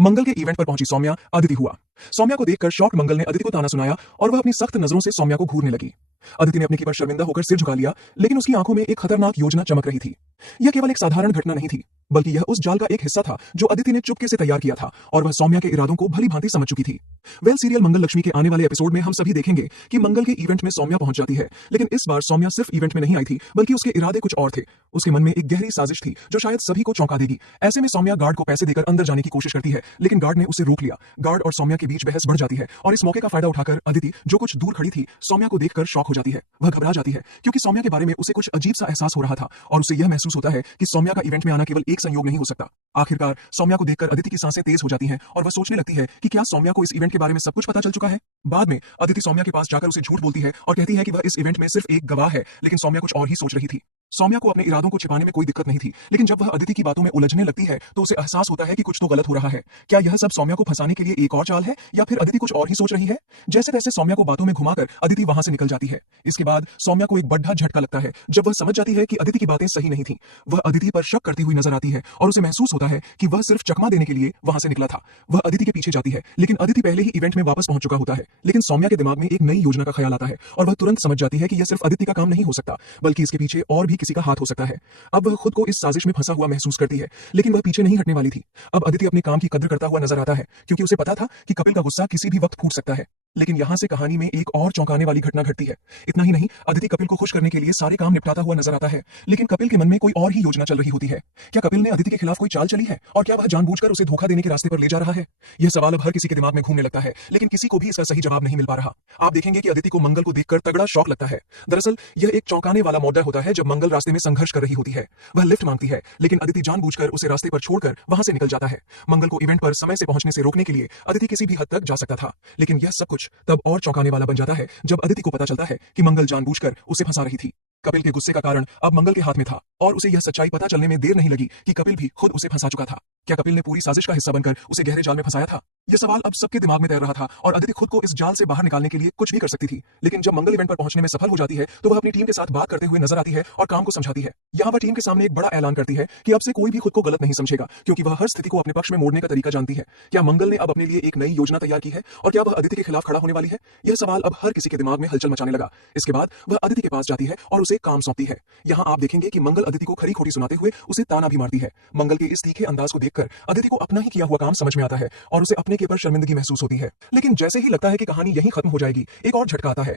मंगल के इवेंट पर पहुंची सौम्या अदिति हुआ। सौम्या को देखकर शॉक्ड मंगल ने अदिति को ताना सुनाया और वह अपनी सख्त नजरों से सौम्या को घूरने लगी। अदिति ने अपने की पर शर्मिंदा होकर सिर झुका लिया, लेकिन उसकी आंखों में एक खतरनाक योजना चमक रही थी। यह केवल एक साधारण घटना नहीं थी, बल्कि यह उस जाल का एक हिस्सा था जो अदिति ने चुपके से तैयार किया था और वह सौम्या के इरादों को भली भांति समझ चुकी थी। वेल सीरियल मंगल लक्ष्मी के आने वाले एपिसोड में हम सभी देखेंगे कि मंगल के इवेंट में सौम्या पहुंच जाती है, लेकिन इस बार सौम्या सिर्फ इवेंट में नहीं आई थी, बल्कि उसके इरादे कुछ और थे। उसके मन में एक गहरी साजिश थी जो शायद सभी को चौंका देगी। ऐसे में सौम्या गार्ड को पैसे देकर अंदर जाने की कोशिश करती है, लेकिन गार्ड ने उसे रोक लिया। गार्ड और सौम्या के बीच बहस बढ़ जाती है और इस मौके का फायदा उठाकर अदिति, जो कुछ दूर खड़ी थी, सौम्या को देखकर शॉक हो जाती है। वह घबरा जाती है क्योंकि सौम्या के बारे में उसे कुछ अजीब सा एहसास हो रहा था और उसे यह महसूस होता है कि सौम्या का इवेंट में आना केवल एक संयोग नहीं हो सकता। आखिरकार सौम्या को देखकर अदिति की सांसें तेज हो जाती हैं और वह सोचने लगती है कि क्या सौम्या को इस इवेंट के बारे में सब कुछ पता चल चुका है। बाद में अदिति सौम्या के पास जाकर उसे झूठ बोलती है और कहती है कि वह इस इवेंट में सिर्फ एक गवाह है, लेकिन सौम्या कुछ और ही सोच रही थी। सौम्या को अपने इरादों को छिपाने में कोई दिक्कत नहीं थी, लेकिन जब वह अदिति की बातों में उलझने लगती है तो उसे एहसास होता है कि कुछ तो गलत हो रहा है। क्या यह सब सौम्या को फंसाने के लिए एक और चाल है या फिर अदिति कुछ और ही सोच रही है। जैसे तैसे सौम्या को बातों में घुमाकर अदिति वहां से निकल जाती है। इसके बाद सौम्या को एक बड़ा झटका लगता है जब वह समझ जाती है कि अदिति की बातें सही नहीं थी। वह अदिति पर शक करती हुई नजर आती है और उसे महसूस होता है कि वह सिर्फ चकमा देने के लिए वहां से निकला था। वह अदिति के पीछे जाती है, लेकिन अदिति पहले ही इवेंट में वापस पहुंच चुका होता है। लेकिन सौम्या के दिमाग में एक नई योजना का ख्याल आता है और वह तुरंत समझ जाती है कि यह सिर्फ अदिति का काम नहीं हो सकता, बल्कि इसके पीछे और भी किसी का हाथ हो सकता है। अब वह खुद को इस साजिश में फंसा हुआ महसूस करती है, लेकिन वह पीछे नहीं हटने वाली थी। अब अदिति अपने काम की कद्र करता हुआ नजर आता है, क्योंकि उसे पता था कि कपिल का गुस्सा किसी भी वक्त फूट सकता है। लेकिन यहां से कहानी में एक और चौंकाने वाली घटना घटती है। इतना ही नहीं, अदिति कपिल को खुश करने के लिए सारे काम निपटाता हुआ नजर आता है, लेकिन कपिल के मन में कोई और ही योजना चल रही होती है। क्या कपिल ने अदिति के खिलाफ कोई चाल चली है और क्या वह जानबूझकर उसे धोखा देने के रास्ते पर ले जा रहा है। यह सवाल अब हर किसी के दिमाग में घूमने लगता है, लेकिन किसी को भी इसका सही जवाब नहीं मिल पा रहा। आप देखेंगे कि अदिति को मंगल को देखकर तगड़ा शौक लगता है। दरअसल यह एक चौंकाने वाला मौका होता है जब मंगल रास्ते में संघर्ष कर रही होती है। वह लिफ्ट मांगती है, लेकिन अदिति जानबूझकर उसे रास्ते पर छोड़कर वहां से निकल जाता है। मंगल को इवेंट पर समय से पहुंचने से रोकने के लिए अदिति किसी भी हद तक जा सकता था, लेकिन यह सब कुछ तब और चौंकाने वाला बन जाता है जब अदिति को पता चलता है कि मंगल जानबूझकर उसे फंसा रही थी। कपिल के गुस्से का कारण अब मंगल के हाथ में था और उसे यह सच्चाई पता चलने में देर नहीं लगी कि कपिल भी खुद उसे फंसा चुका था। क्या कपिल ने पूरी साजिश का हिस्सा बनकर उसे गहरे जाल में फंसाया था। यह सवाल अब सबके दिमाग में तैर रहा था और अदिति खुद को इस जाल से बाहर निकालने के लिए कुछ भी कर सकती थी, लेकिन जब मंगल इवेंट पर पहुंचने में सफल हो जाती है तो वह अपनी टीम के साथ बात करते हुए नजर आती है और काम को समझाती है। यहाँ वह टीम के सामने एक बड़ा ऐलान करती है कि अब से कोई भी खुद को गलत नहीं समझेगा, क्योंकि वह हर स्थिति को अपने पक्ष में मोड़ने का तरीका जानती है। क्या मंगल ने अब अपने लिए एक नई योजना तैयार की है और क्या वह अदिति के खिलाफ खड़ा होने वाली है। यह सवाल अब हर किसी के दिमाग में हलचल मचाने लगा। इसके बाद वह अदिति के पास जाती है और उसे काम सौंपती है। यहाँ आप देखेंगे कि मंगल अदिति को खरी खोटी सुनाते हुए उसे ताना भी मारती है। मंगल के इस तीखे अंदाज को देखकर अदिति को अपना ही किया हुआ काम समझ में आता है और उसे अपने के पर शर्मिंदगी महसूस होती है। लेकिन जैसे ही लगता है कि कहानी यहीं खत्म हो जाएगी, एक और झटका आता है।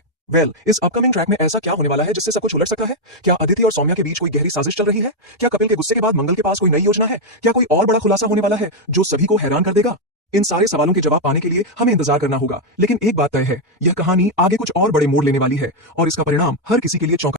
इस अपकमिंग ट्रैक में ऐसा क्या होने वाला है जिससे सब कुछ उलट सकता है। क्या अदिति और सौम्या के बीच कोई गहरी साजिश चल रही है। क्या कपिल के गुस्से के बाद मंगल के पास कोई नई योजना है। क्या कोई और बड़ा खुलासा होने वाला है जो सभी को हैरान कर देगा। इन सारे सवालों के जवाब पाने के लिए हमें इंतजार करना होगा, लेकिन एक बात तय है, यह कहानी आगे कुछ और बड़े मोड़ लेने वाली है और इसका परिणाम हर किसी के लिए चौंका